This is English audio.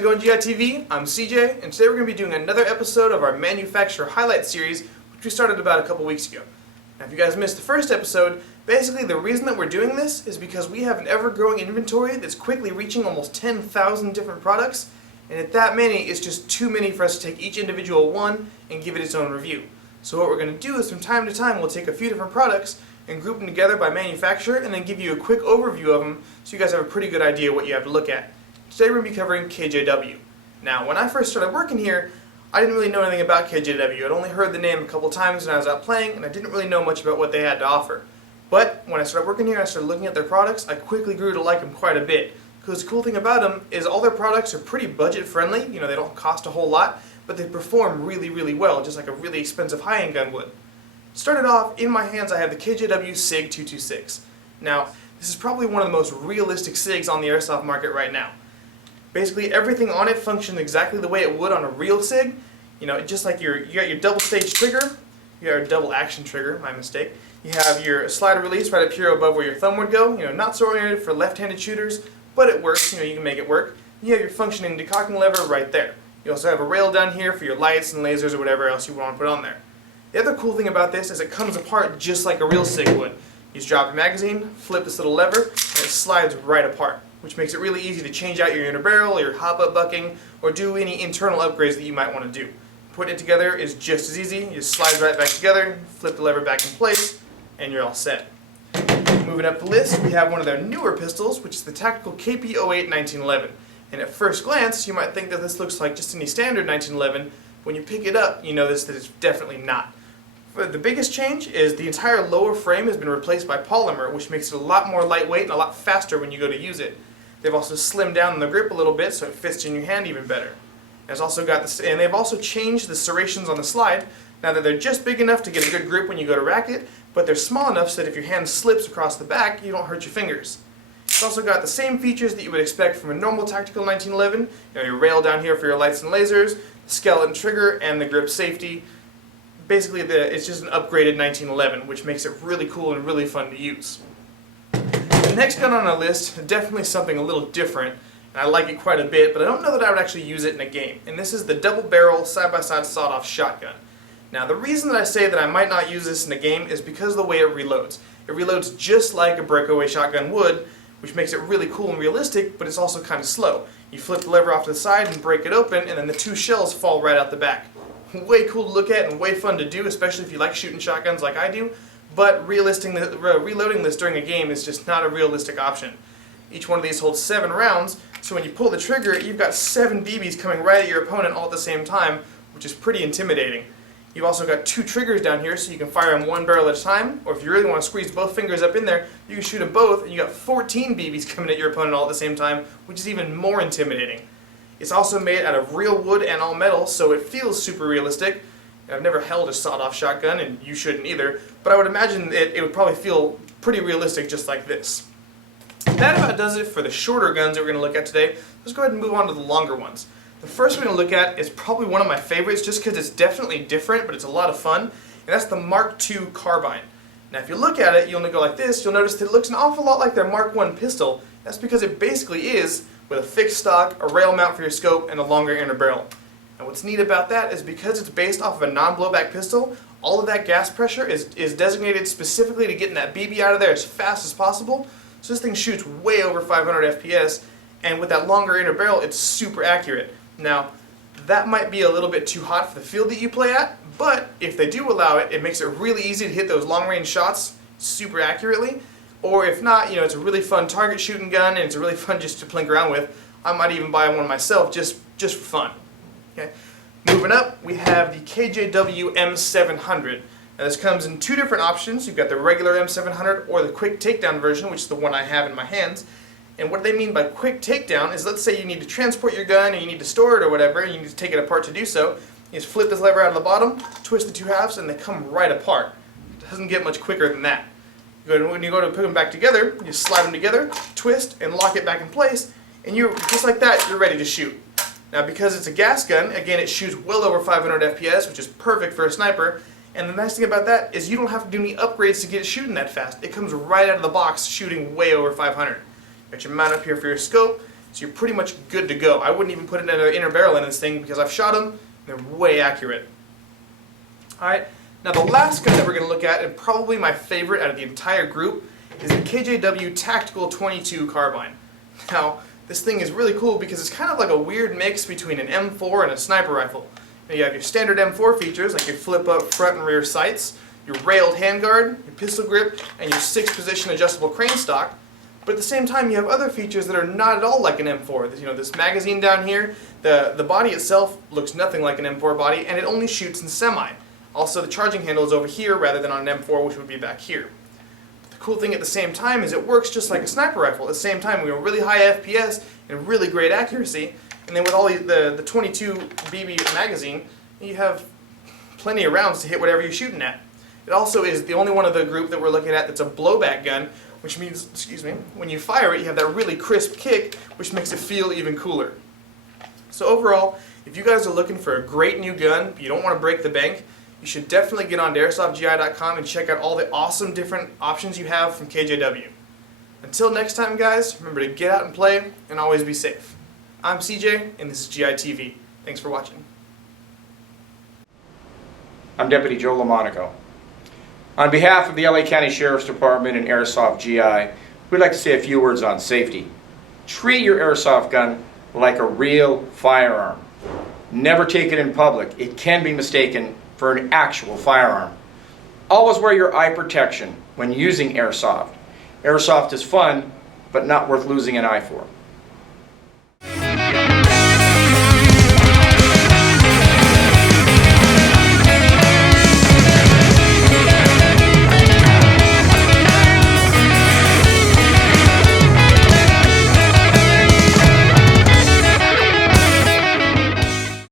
it going, GITV? I'm CJ, and today we're going to be doing another episode of our Manufacturer Highlight series, which we started about a couple weeks ago. Now, if you guys missed the first episode, basically the reason that we're doing this is because we have an ever-growing inventory that's quickly reaching almost 10,000 different products, and at that many, it's just too many for us to take each individual one and give it its own review. So what we're going to do is from time to time, we'll take a few different products and group them together by manufacturer and then give you a quick overview of them so you guys have a pretty good idea what you have to look at. Today we're going to be covering KJW. Now, when I first started working here, I didn't really know anything about KJW. I'd only heard the name a couple times when I was out playing, and I didn't really know much about what they had to offer. But when I started working here and I started looking at their products, I quickly grew to like them quite a bit. Because the cool thing about them is all their products are pretty budget friendly. You know, they don't cost a whole lot, but they perform really, really well, just like a really expensive high-end gun would. Started off, in my hands I have the KJW SIG 226. Now, this is probably one of the most realistic SIGs on the airsoft market right now. Basically, everything on it functions exactly the way it would on a real SIG. You know, just like you got your double stage trigger, you got your double action trigger, my mistake. You have your slider release right up here above where your thumb would go. You know, not so oriented for left-handed shooters, but it works. You know, you can make it work. You have your functioning decocking lever right there. You also have a rail down here for your lights and lasers or whatever else you want to put on there. The other cool thing about this is it comes apart just like a real SIG would. You just drop your magazine, flip this little lever, and it slides right apart, which makes it really easy to change out your inner barrel, your hop-up bucking, or do any internal upgrades that you might want to do. Putting it together is just as easy. You just slide right back together, flip the lever back in place, and you're all set. Moving up the list, we have one of their newer pistols, which is the Tactical KP-08 1911. And at first glance, you might think that this looks like just any standard 1911. When you pick it up, you notice that it's definitely not. The biggest change is the entire lower frame has been replaced by polymer, which makes it a lot more lightweight and a lot faster when you go to use it. They've also slimmed down the grip a little bit so it fits in your hand even better. It's also got this, and they've also changed the serrations on the slide. Now that they're just big enough to get a good grip when you go to rack it, but they're small enough so that if your hand slips across the back, you don't hurt your fingers. It's also got the same features that you would expect from a normal tactical 1911. You know, your rail down here for your lights and lasers, skeleton trigger, and the grip safety. Basically, it's just an upgraded 1911, which makes it really cool and really fun to use. The next gun on our list, definitely something a little different, and I like it quite a bit, but I don't know that I would actually use it in a game. And this is the double barrel side-by-side sawed-off shotgun. Now, the reason that I say that I might not use this in a game is because of the way it reloads. It reloads just like a breakaway shotgun would, which makes it really cool and realistic, but it's also kind of slow. You flip the lever off to the side and break it open, and then the two shells fall right out the back. Way cool to look at and way fun to do, especially if you like shooting shotguns like I do, but reloading this during a game is just not a realistic option. Each one of these holds 7 rounds, so when you pull the trigger, you've got 7 BBs coming right at your opponent all at the same time, which is pretty intimidating. You've also got 2 triggers down here, so you can fire them one barrel at a time, or if you really want to squeeze both fingers up in there, you can shoot them both, and you got 14 BBs coming at your opponent all at the same time, which is even more intimidating. It's also made out of real wood and all metal, so it feels super realistic. I've never held a sawed-off shotgun, and you shouldn't either, but I would imagine it would probably feel pretty realistic just like this. That about does it for the shorter guns that we're going to look at today. Let's go ahead and move on to the longer ones. The first we're going to look at is probably one of my favorites just because it's definitely different, but it's a lot of fun, and that's the Mark II Carbine. Now if you look at it, you'll go like this, you'll notice that it looks an awful lot like their Mark I pistol. That's because it basically is with a fixed stock, a rail mount for your scope, and a longer inner barrel. And what's neat about that is because it's based off of a non-blowback pistol, all of that gas pressure is designated specifically to getting that BB out of there as fast as possible. So this thing shoots way over 500 FPS, and with that longer inner barrel, it's super accurate. Now, that might be a little bit too hot for the field that you play at, but if they do allow it, it makes it really easy to hit those long-range shots super accurately. Or if not, you know, it's a really fun target shooting gun, and it's really fun just to plink around with. I might even buy one myself just for fun. Okay. Moving up, we have the KJW M700. Now this comes in 2 different options. You've got the regular M700 or the quick takedown version, which is the one I have in my hands. And what they mean by quick takedown is, let's say you need to transport your gun or you need to store it or whatever, and you need to take it apart to do so. You just flip this lever out of the bottom, twist the 2 halves, and they come right apart. It doesn't get much quicker than that. When you go to put them back together, you slide them together, twist, and lock it back in place, and just like that, you're ready to shoot. Now because it's a gas gun, again it shoots well over 500 FPS, which is perfect for a sniper, and the nice thing about that is you don't have to do any upgrades to get it shooting that fast. It comes right out of the box shooting way over 500. Got your mount up here for your scope, so you're pretty much good to go. I wouldn't even put another inner barrel in this thing because I've shot them, and they're way accurate. Alright, now the last gun that we're going to look at, and probably my favorite out of the entire group, is the KJW Tactical 22 Carbine. Now, this thing is really cool because it's kind of like a weird mix between an M4 and a sniper rifle. Now, you have your standard M4 features like your flip-up front and rear sights, your railed handguard, your pistol grip, and your 6-position adjustable crane stock. But at the same time, you have other features that are not at all like an M4. You know, this magazine down here, the body itself looks nothing like an M4 body, and it only shoots in semi. Also, the charging handle is over here rather than on an M4, which would be back here. The cool thing at the same time is it works just like a sniper rifle. At the same time, we have really high FPS and really great accuracy. And then with all the 22 BB magazine, you have plenty of rounds to hit whatever you're shooting at. It also is the only one of the group that we're looking at that's a blowback gun, which means, when you fire it, you have that really crisp kick, which makes it feel even cooler. So overall, if you guys are looking for a great new gun, but you don't want to break the bank, you should definitely get on to airsoftgi.com and check out all the awesome different options you have from KJW. Until next time, guys, remember to get out and play and always be safe. I'm CJ, and this is GI TV. Thanks for watching. I'm Deputy Joe LaMonaco. On behalf of the LA County Sheriff's Department and Airsoft GI, we'd like to say a few words on safety. Treat your airsoft gun like a real firearm. Never take it in public. It can be mistaken for an actual firearm. Always wear your eye protection when using airsoft. Airsoft is fun, but not worth losing an eye for.